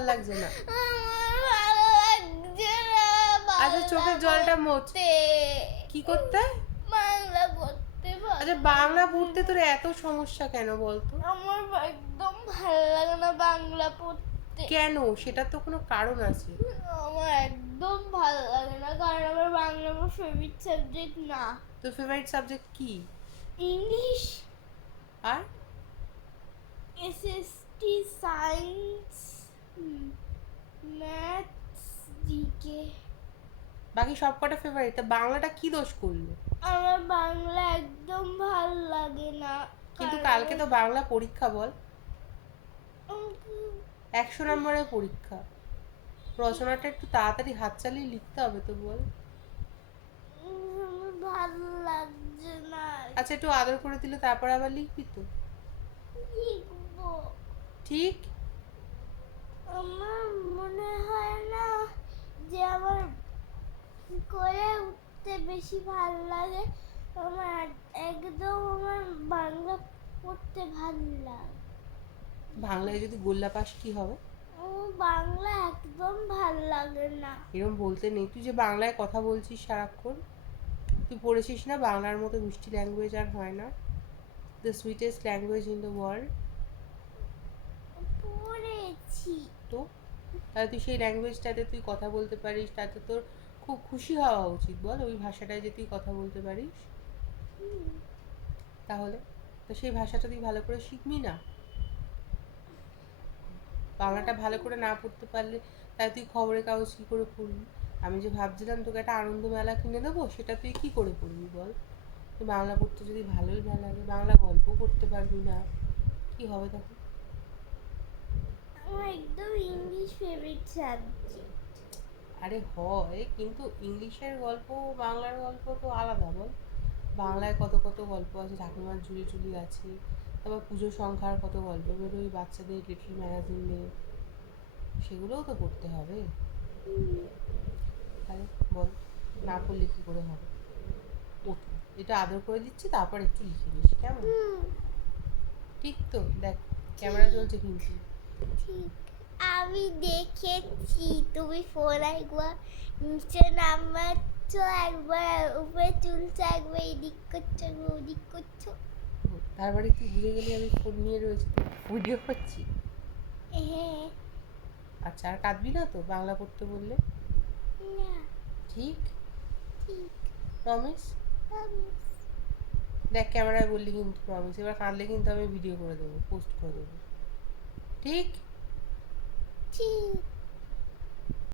ভাল লাগছে না? আমার ভালো লাগছে না। আচ্ছা চোখের জলটা মোছ। কি করতে? বাংলা পড়তে আচ্ছা বাংলা পড়তে তোর এত সমস্যা কেন বলতো? আমার একদম ভালো লাগে না বাংলা পড়তে। কেন? সেটা তো কোনো কারণ আছে। আমার একদম ভালো লাগে না, কারণ আমার বাংলা আমার ফেভারিট সাবজেক্ট না। তোর ফেভারিট সাবজেক্ট কি? ইংলিশ, আর এসএসটি, সায়েন্স, ম্যাথস, জিকে। বাকি সব কটা ফেভারিট, তা বাংলাটা কি দোষ করলো? আমার বাংলা একদম ভালো লাগে না। কিন্তু কালকে তো বাংলা পরীক্ষা, বল। উম, 100 নম্বরের পরীক্ষা। রচনাটা একটু তাড়াতাড়ি হাত চালিয়ে লিখতে হবে তো, বল। আমার ভালো লাগছে না। আচ্ছা একটু আদর করে দিলে তারপর আবার লিখবি তো? লিখবো। ঠিক। আমার মনে হয় না যে আমার করে উঠতে বেশি ভালো লাগে। আমার একদম আমার বাংলা পড়তে ভালো লাগে। বাংলায় যদি গোল্লা পাস কি হবে? আমার বাংলা একদম ভালো লাগে না। এরকম বলতে নেই, তুই যে বাংলায় কথা বলছিস সারাক্ষণ। তুই পড়েছিস না বাংলার মতো মিষ্টি ল্যাঙ্গুয়েজ আর হয় না? The sweetest language in the world. পড়েছি। তো তাহলে তুই সেই ল্যাঙ্গুয়েজটাতে তুই কথা বলতে পারিস, তাতে তোর খুব খুশি হওয়া উচিত, বল। ওই ভাষাটায় যে তুই কথা বলতে পারিস, তাহলে তো সেই ভাষাটা তুই ভালো করে শিখবি না? বাংলাটা ভালো করে না পড়তে পারলে তাহলে তুই খবরের কাগজ কী করে পড়বি? আমি যে ভাবছিলাম তোকে একটা আনন্দ মেলা কিনে দেবো, সেটা তুই কী করে পড়বি বল? তুই বাংলা পড়তে যদি ভালোই না লাগে, বাংলা গল্প করতে পারবি না, কি হবে তখন? আমার একদম ইংলিশ ফেভারিট সাবজেক্ট। আরে হয়, কিন্তু ইংলিশের গল্প বাংলার গল্প তো আলাদা, বল। বাংলায় কত কত গল্প আছে, ঠাকুমার ঝুলি টুলি আছে, তারপর পুজো সংখ্যার কত গল্প বেরোয় বাচ্চাদের লিটল ম্যাগাজিনে, সেগুলোও তো পড়তে হবে। তাহলে বল, না পড়লে কী করে হবে? ওঠ, এটা আদর করে দিচ্ছি, তারপর একটু লিখে নিস, কেমন? ঠিক তো? দেখ ক্যামেরা চলছে কিন্তু। ঠিক। আমি দেখেছি তুমি ফোন একবার নিচে নামাচ্ছ, একবার উপরে তুলছো, একবার এদিক করছো, একবার ওদিক করছো। তারপরে তুই ভুলে গেলি আমি ফোন নিয়ে রয়েছি, ভিডিও করছি। হ্যাঁ। আচ্ছা আর কাঁদবি না তো বাংলা পড়তে বললে? না। ঠিক? ঠিক। প্রমিস? promise। দেখ ক্যামেরায় বললি কিন্তু প্রমিস, এবার কাঁদলে কিন্তু আমি ভিডিও করে দেবো, পোস্ট করে দেবো। ঠিক? ঠিক।